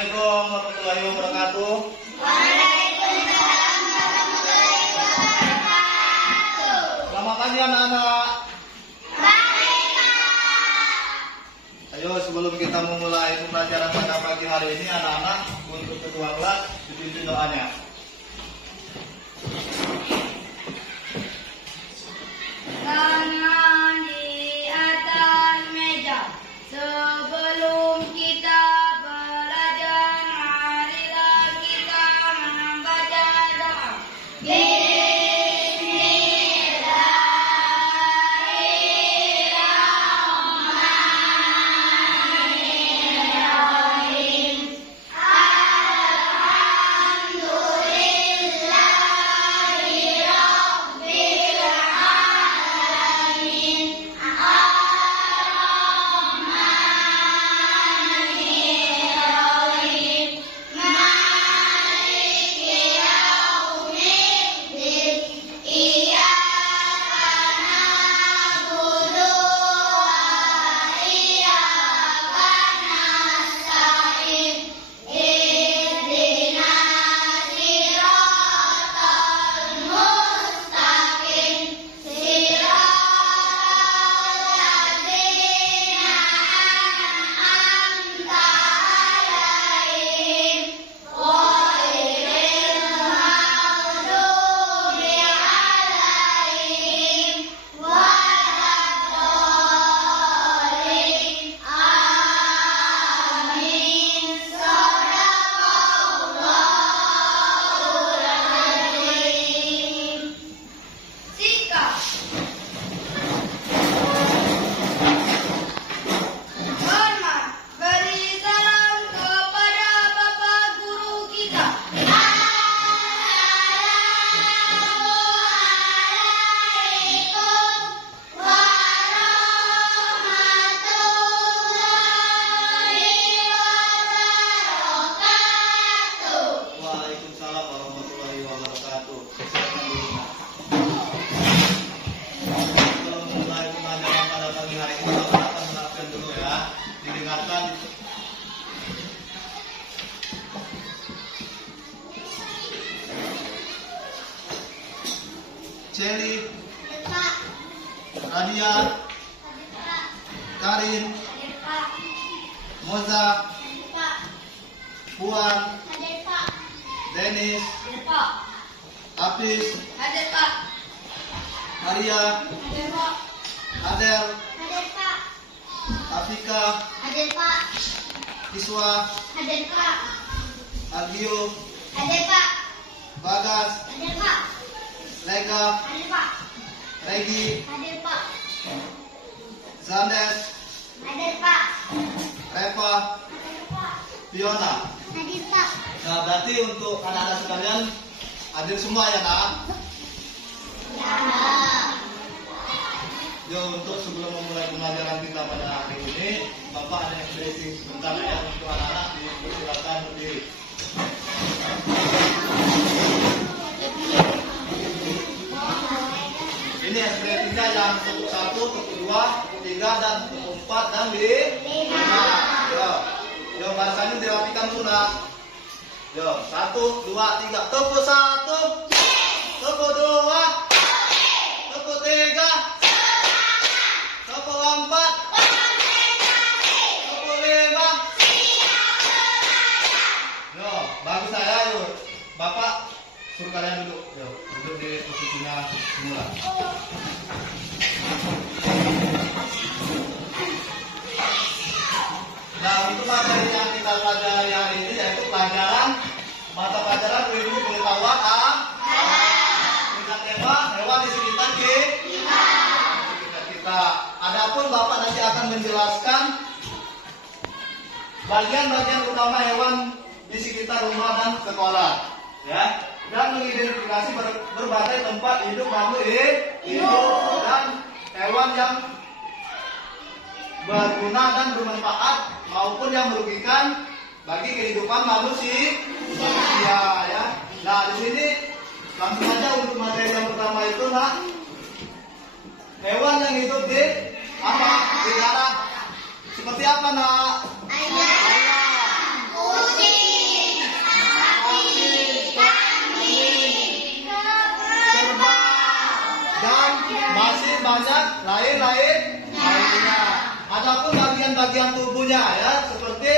Assalamualaikum warahmatullahi wabarakatuh. Waalaikumsalam warahmatullahi wabarakatuh. Selamat pagi anak-anak. Baik, Ayo sebelum kita memulai pembelajaran pada pagi hari ini, anak-anak untuk ketua kelas dipimpin doanya. tangan di atas meja. Sebelum kita belajar, marilah kita membaca doa. Bismillahirrahmanirrahim. Alhamdulillahi Rabbil alamin. Ar-Rahmanir-Rahim. Maliki yaumiddin. Iyyaka na'budu wa iyyaka nasta'in. Ihdinas siratal mustaqim. Siratal ladzina an'amta 'alaihim ghairil maghdubi 'alaihim waladdallin. Amin. Shadaqallahul adzim. Sikap. Hormat. Beri salam kepada Bapak Guru kita. Assalamualaikum warahmatullahi wabarakatuh. Waalaikumsalam warahmatullahi wabarakatuh. Silakan dulu, Nak. Sebelum memulai pembelajaran pada pagi hari ini, Bapak akan menerapkan dulu ya. Didengarkan. Celi, Pak. Radia, Pak. Karin, Pak. Moza, Pak. Puan, Hadir Pak. Denis, Pak. Apis, Hadir Pak. Maria, Hadir Pak. Adel, Hadir Pak. Afika, Hadir Pak. Iswa, Hadir Pak. Agio, Hadir Pak. Bagas, Hadir Pak. Lega, Hadir Pak. Regi, Hadir Pak. Zandes, Hadir Pak. Reva, Hadir Pak. Fiona. Hadir Pak. Nah, berarti untuk anak-anak sekalian hadir semua ya, Nak? Ya. Yo, untuk sebelum memulai pembelajaran kita pada hari ini, Bapak ada yang briefing sebentar ya untuk anak-anak, silakan berdiri. Ini SB3 yang untuk 1, untuk 2, untuk 3, dan untuk 4, dan 5. Yo, barisannya dirapikan sudah. Yo, 1, 2, 3. Tepuk 1, tepuk 2, tepuk 3, tepuk 4, tepuk 5. Yo, bagus saya yuk. Bapak suruh kalian duduk. Yo, duduk di posisinya semula. Nah, untuk materi yang kita pelajari hari ini yaitu pelajaran mata pelajaran ilmu pengetahuan dengan tema hewan di sekitar kita. Adapun Bapak nanti akan menjelaskan bagian-bagian utama hewan di sekitar rumah dan sekolah, ya, dan mengidentifikasi berbagai tempat hidup makhluk hidup dan hewan yang berguna dan bermanfaat maupun yang merugikan bagi kehidupan manusia, ya. Nah, di sini langsung aja untuk materi yang pertama itu, Nak. Hewan yang hidup di apa? Di darat. Seperti apa, Nak? Ayam, kucing, Adapun bagian-bagian tubuhnya ya, seperti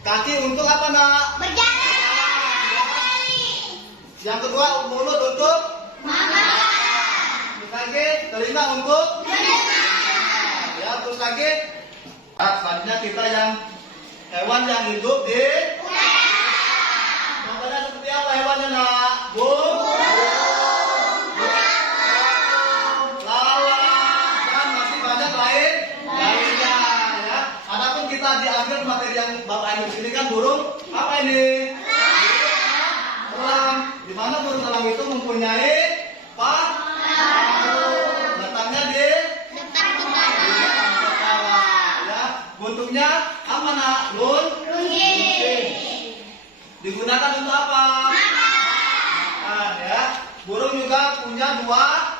kaki untuk apa nak? Berjalan. Yang kedua mulut untuk Makan. terus lagi telinga untuk ya, terus lagi selanjutnya kita yang hewan yang hidup di contohnya seperti apa hewannya nak? Lalat dan masih banyak lainnya ya. Adapun kita diambil materi yang Bapak ambil sini kan burung apa ini? Elang. Di mana burung elang itu mempunyai letaknya di kepala ya. Bentuknya apa mana? Digunakan untuk apa? Makan ya. Burung juga punya dua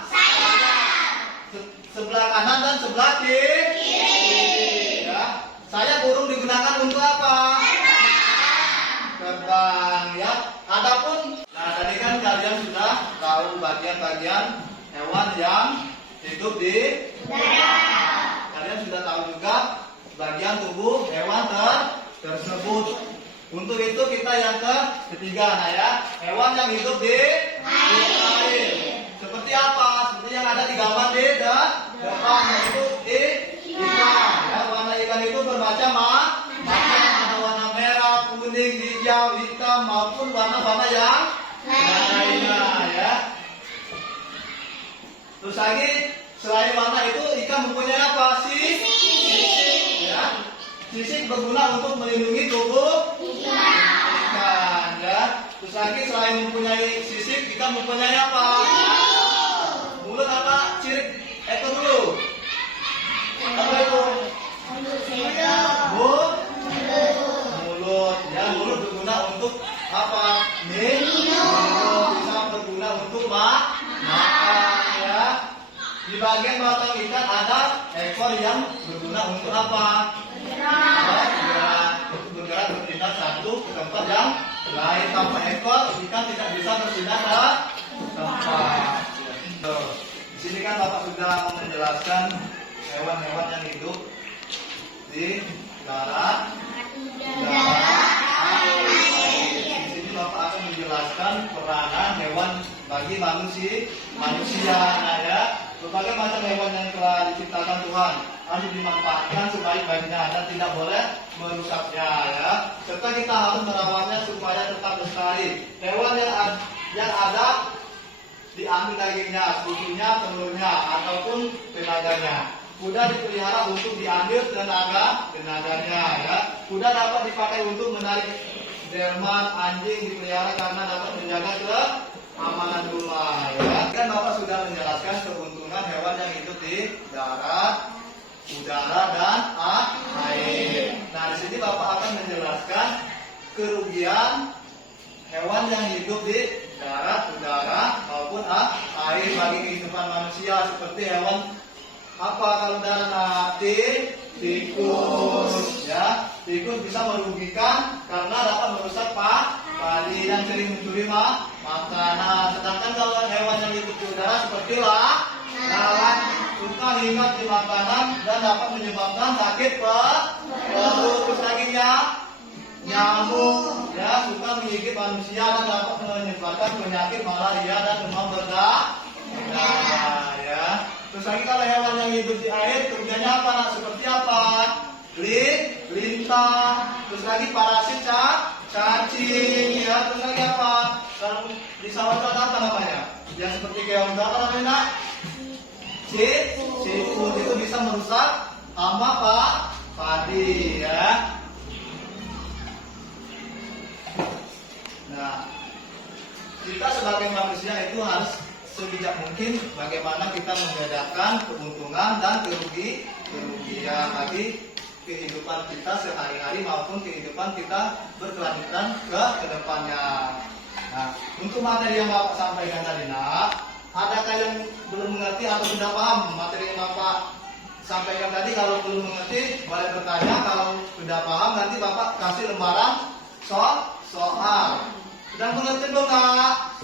sebelah kanan dan sebelah kiri ya. Sayap burung digunakan untuk apa? Terbang ya. Adapun tadi kan kalian sudah tahu bagian-bagian hewan yang hidup di darat. Kalian sudah tahu juga bagian tubuh hewan tersebut. Untuk itu kita yang ketiga nah ya, hewan yang hidup di air. Seperti apa? Seperti yang ada di gambar di depan, yaitu ikan. Ya, warna ikan itu bermacam-macam. Ada warna merah, kuning, hijau, hitam maupun warna-warna yang lainnya ya. Terus lagi selain warna itu ikan mempunyai apa sih? Sisik ya. Sisik berguna untuk melindungi tubuh ikan ya. Terus lagi selain mempunyai sisik ikan mempunyai apa? Mulut apa? Ciri ekor dulu. Apa itu? Mulut ya. Mulut berguna untuk apa? Minum. Bisa berguna untuk makan ya. Di bagian batang ikan ada ekor yang berguna untuk apa? Bergerak berpindah satu ke tempat yang lain. Tanpa ekor ikan tidak bisa berpindah ke tempat. Di sini kan Bapak sudah menjelaskan hewan-hewan yang hidup di darat, air. Di sini Bapak akan menjelaskan peranan hewan bagi manusia ya. Berbagai macam hewan yang telah diciptakan Tuhan harus dimanfaatkan sebaik-baiknya dan tidak boleh merusaknya ya. Serta kita harus merawatnya supaya tetap lestari. Hewan yang ada diambil dagingnya, susunya, telurnya ataupun tenaganya. Kuda dipelihara untuk diambil tenaganya ya. Kuda dapat dipakai untuk menarik delman, anjing dipelihara karena dapat menjaga keamanan rumah ya. Kan Bapak sudah menjelaskan keuntungan hewan yang hidup di darat, udara dan air. Nah, di sini Bapak akan menjelaskan kerugian hewan yang hidup di darat, udara maupun air bagi kehidupan manusia. Seperti hewan apa kalau darat mati? Tikus ya. Tikus bisa merugikan karena dapat merusak padi yang sering mencuri makanan. Sedangkan kalau hewan yang hidup di udara seperti lalat suka hinggap di makanan dan dapat menyebabkan sakit perut. Terus lagi nyamuk ya suka menggigit manusia dan dapat menyebabkan penyakit malaria dan demam berdarah ya. Terus lagi kalau hewan yang hidup di air kerugiannya apa? Seperti apa? Lintah. Terus lagi parasit cacing ya. Terus lagi apa? Kalau di sawah itu ada apa namanya? Yang seperti keong apa namanya? Siput itu bisa merusak hama padi ya. Nah, kita sebagai manusia itu harus sebijak mungkin bagaimana kita membedakan keuntungan dan kerugian bagi kehidupan kita sehari-hari maupun kehidupan kita berkelanjutan ke depannya. Nah, untuk materi yang Bapak sampaikan tadi nak, adakah yang belum mengerti atau sudah paham materi yang Bapak sampaikan tadi? Kalau belum mengerti boleh bertanya, kalau sudah paham nanti Bapak kasih lembaran soal. Sudah mengerti belum Kak?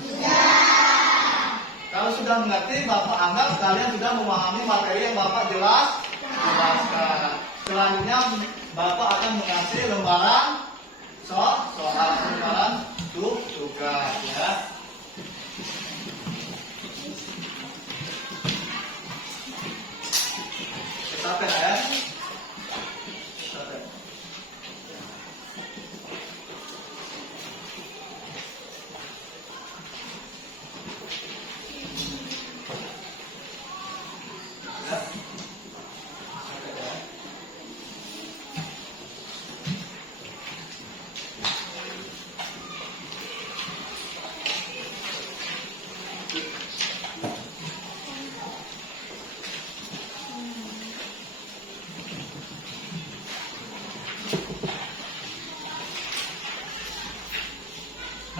Kalau sudah mengerti, Bapak anggap kalian sudah memahami materi yang Bapak jelaskan. selanjutnya Bapak akan mengasih lembaran soal lembaran tugas ya. Sampai ya. Sampai. Ya. Sampai ya.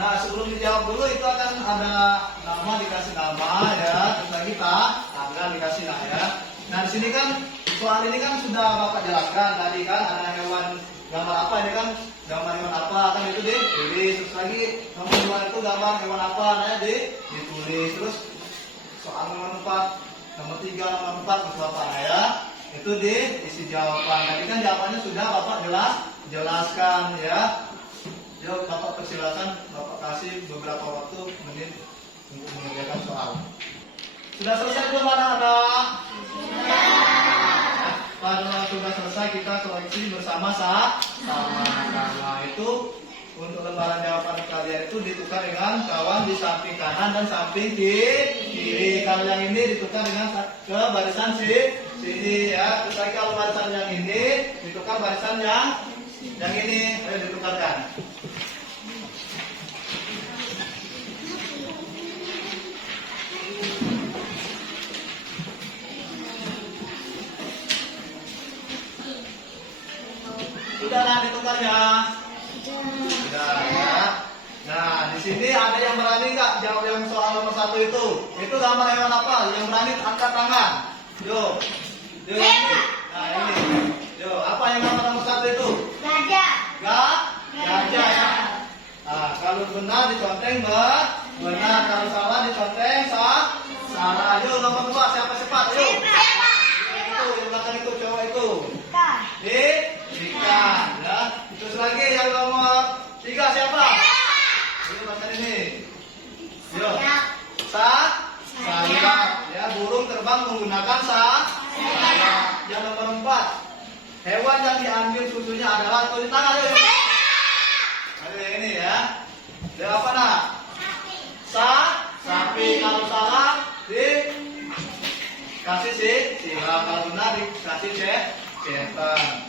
Nah, sebelum dijawab dulu itu akan ada nama, dikasih nama ya, terus lagi tanggal dikasih lah ya. Nah, di sini kan soal ini kan sudah Bapak jelaskan tadi kan ada hewan gambar apa ini kan, gambar hewan apa kan itu ditulis, terus lagi nomor 2 itu gambar hewan apa namanya ditulis, terus soal nomor 4, nomor 3, nomor 4 terus Bapak ya. Itu diisi jawaban. Tadi kan jawabannya sudah Bapak jelaskan ya. Yuk Bapak persilakan, Bapak kasih beberapa waktu menit untuk mengerjakan soal. Sudah selesai belum anak-anak? Sudah. Pada sudah selesai kita koreksi bersama-sama. Itu untuk lembaran jawaban kalian itu ditukar dengan kawan di samping kanan dan samping kiri. Kalau yang ini ditukar dengan ke barisan sini ya. Terus lagi kalau barisan yang ini ditukar barisan yang ini. Ayo ditukarkan. Sudah lah ditukarnya. Sudah ya. Nah, di sini ada yang berani nggak jawab yang soal nomor 1 itu? Itu gambar hewan apa? Yang berani angkat tangan. Yo. Yo ini. Nah, ini. Yo, apa yang gambar nomor 1 itu? Gajah. Gajah ya. Nah, kalau benar diconteng benar, kalau salah diconteng salah. Yo, nomor 2 siapa cepat? Yo. Itu yang belakang itu cowok itu. Ikan ya. Terus lagi yang nomor 3 siapa? Ini bahasa ini. Yo. Sayap. Ya, burung terbang menggunakan sayap. Yang nomor 4. Hewan yang diambil susunya adalah tulis tangan yo. Ada yang ini ya. Dia apa nak? Sapi. Kalau salah kasih silang, kalau benar dikasih cetak.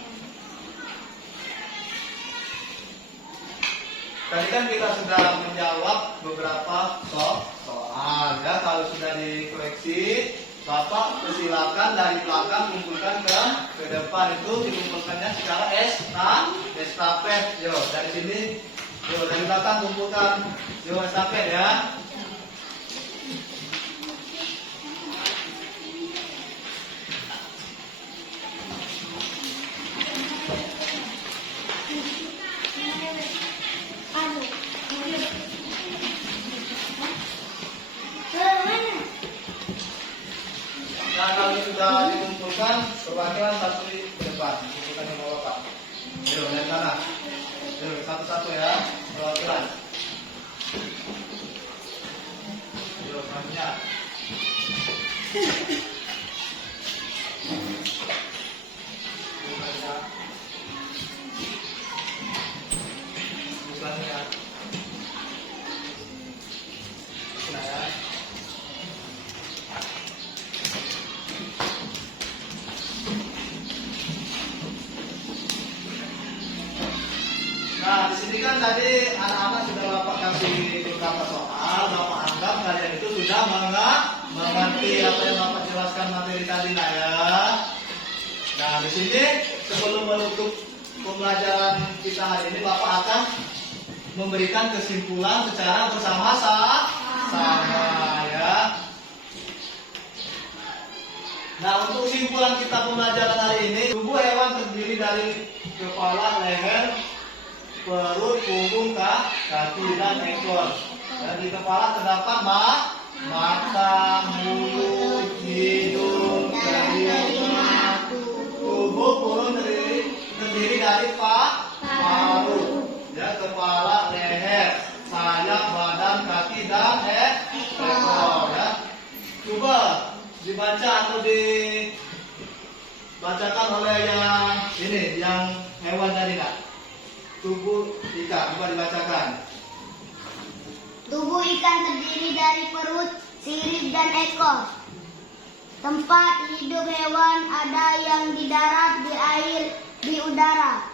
Tadi kan kita sudah menjawab beberapa soal ya. Kalau sudah dikoreksi, Bapak persilakan dari belakang kumpulkan ke depan, itu dikumpulkannya secara estafet. Yo, dari sini, yo dari belakang kumpulkan, yo estafet ya. Nah, kalau sudah dikumpulkan, perwakilan satu di depan, kumpulkan yang bawa Pak. Yo, dari sana. Yo, satu-satu ya, perwakilan. Yo, selanjutnya. Selanjutnya. Nah, ya. Nah, di sini kan tadi anak-anak sudah Bapak kasih beberapa soal, Bapak anggap kalian itu sudah mengerti apa yang Bapak jelaskan materi tadi, nah ya. Nah, di sini sebelum menutup pembelajaran kita hari ini, Bapak akan memberikan kesimpulan secara bersama-sama ya. Nah, untuk kesimpulan kita pembelajaran hari ini, tubuh hewan terdiri dari kepala, leher, perut, punggung, kaki, dan ekor. Dan di kepala terdapat mata, mulut, hidung, telinga, tubuh Tubuh terdiri dari paru, ya, kepala, leher, sayap, badan, kaki, dan ekor. Ya. Coba dibaca atau dibacakan oleh yang ini, yang hewan tadi nak. Tubuh ikan, coba dibacakan. Tubuh ikan terdiri dari perut, sirip, dan ekor. Tempat hidup hewan ada yang di darat, di air, di udara.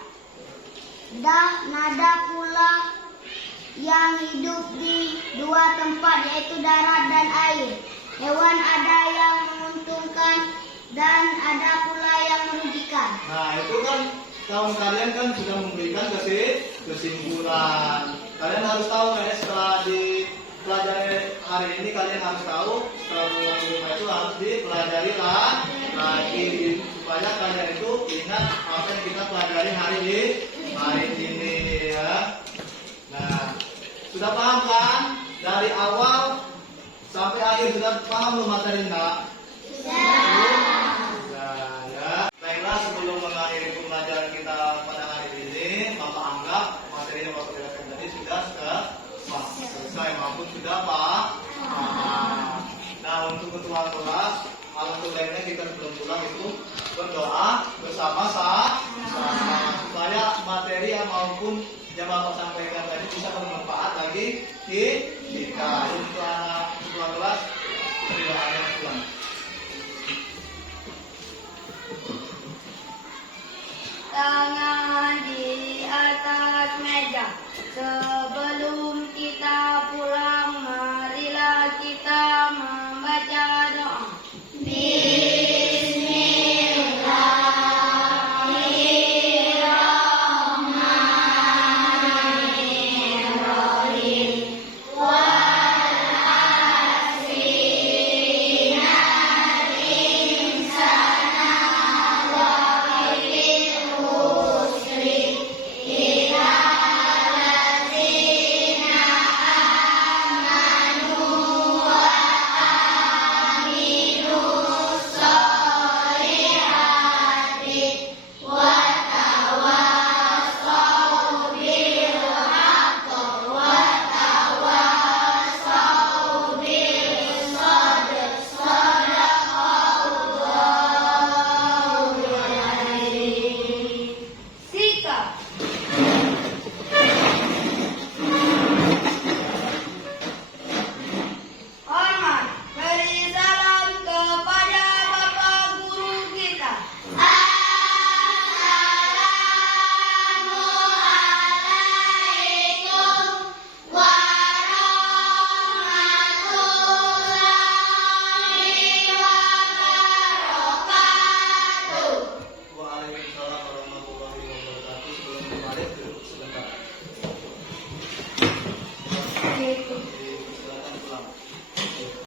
Nada pula yang hidup di dua tempat, yaitu darat dan air. Hewan ada yang menguntungkan dan ada pula yang merugikan. Nah, itu kan kaum kalian kan sudah memberikan kesimpulan. Kalian harus tahu ya, setelah dipelajari hari ini kalian harus tahu setelah pulang di rumah itu harus dipelajari lagi supaya kalian itu ingat apa yang kita pelajari hari ini ya. Nah, sudah paham kan? Dari awal sampai akhir sudah paham belum materi enggak? Nah, ya. Baiklah, sebelum mengakhiri pembelajaran kita pada hari ini, Bapak anggap materi yang Bapak jelaskan tadi sudah selesai maupun sudah paham. Nah, untuk ketua kelas, hal untuk lainnya kita sebelum pulang itu berdoa bersama-sama supaya materi yang maupun yang Bapak sampaikan tadi bisa bermanfaat bagi kita. Untuk anak ketua kelas, tidak ada pulang. Tangan di atas meja sebelum kita